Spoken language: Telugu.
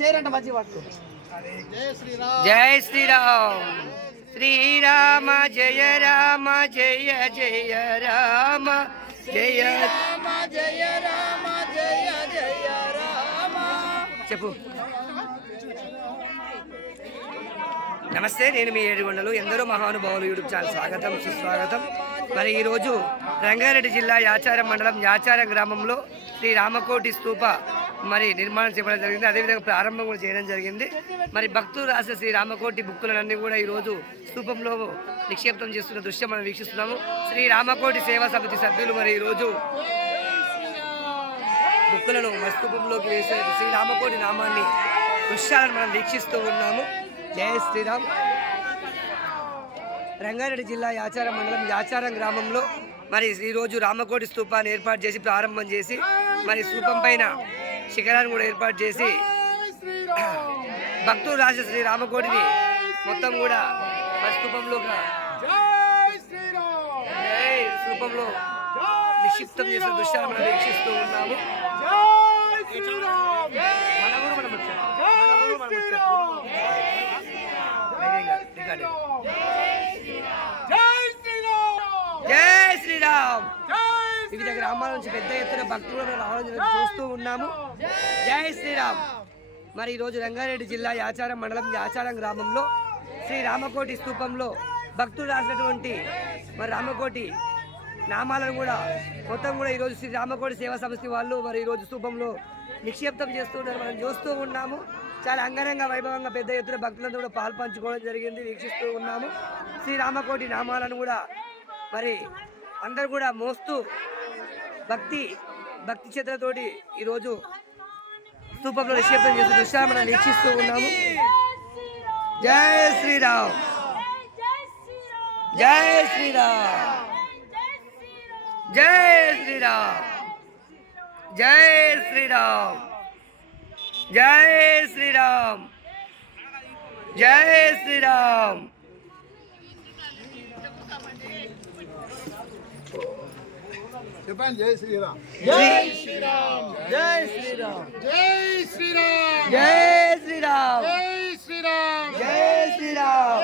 చేరంట మంచి పట్టు. జై శ్రీరామ్. శ్రీరామ జయ రామ జయ జయ రామ జయ రామ జయ రామ జయ జయ రామ. చెప్పు. నమస్తే, నేను మీ ఏడుగొండలు. ఎందరో మహానుభావులు యూట్యూబ్ ఛానల్ స్వాగతం సుస్వాగతం. మరి ఈరోజు రంగారెడ్డి జిల్లా యాచారం మండలం యాచారం గ్రామంలో శ్రీ రామకోటి స్తూప మరి నిర్మాణం చేయడం జరిగింది. అదేవిధంగా ప్రారంభం కూడా చేయడం జరిగింది. మరి భక్తులు రాసే శ్రీ రామకోటి బుక్కులన్నీ కూడా ఈరోజు స్తూపంలో నిక్షేపం చేస్తున్న దృశ్యం మనం వీక్షిస్తున్నాము. శ్రీ రామకోటి సేవా సమితి సభ్యులు మరి ఈరోజు బుక్కులను స్తూపంలోకి వేసే శ్రీ రామకోటి నామాన్ని దృశ్యాలను మనం వీక్షిస్తూ ఉన్నాము. జై శ్రీరామ్. రంగారెడ్డి జిల్లా యాచారం మండలం యాచారం గ్రామంలో మరి ఈరోజు రామకోటి స్తూపాన్ని ఏర్పాటు చేసి ప్రారంభం చేసి మరి స్తూపం పైన శిఖరాన్ని కూడా ఏర్పాటు చేసి భక్తులు రాసే శ్రీ రామకోటిని మొత్తం కూడా స్తూపంలో నిక్షిప్తం చేసిన దృశ్యాలు మనం వీక్షిస్తూ ఉన్నాము. జై శ్రీరామ్. వివిధ గ్రామాల నుంచి పెద్ద ఎత్తున భక్తులు రావడం చూస్తూ ఉన్నాము. జై శ్రీరామ్. మరి ఈరోజు రంగారెడ్డి జిల్లా యాచారం మండలం యాచారం గ్రామంలో శ్రీ రామకోటి స్తూపంలో భక్తులు రాసినటువంటి మరి రామకోటి నామాలను కూడా మొత్తం కూడా ఈరోజు శ్రీ రామకోటి సేవా సంస్థ వాళ్ళు మరి ఈరోజు స్తూపంలో నిక్షేప్తం చేస్తున్నారు. మనం చూస్తూ ఉన్నాము. చాలా అంగరంగ వైభవంగా పెద్ద ఎత్తున భక్తులందరూ కూడా పాల్పంచుకోవడం జరిగింది. వీక్షిస్తూ ఉన్నాము. శ్రీ రామకోటి నామాలను కూడా మరి అందరూ కూడా మోస్తూ భక్తి చేతులతోటి ఈరోజు స్తూపంలో నిక్షేపం చేసే దృశ్యాన్ని మనం వీక్షిస్తూ ఉన్నాము. జై శ్రీరామ్. జై శ్రీరామ్. జై శ్రీరామ్. జై శ్రీరామ్. జై శ్రీరామ్. జై శ్రీరామ్. చెప్పండి. జై శ్రీరామ్. జై శ్రీరామ్. జై శ్రీరామ్. జై శ్రీరామ్. జై శ్రీరామ్. జై శ్రీరామ్. జై శ్రీరామ్.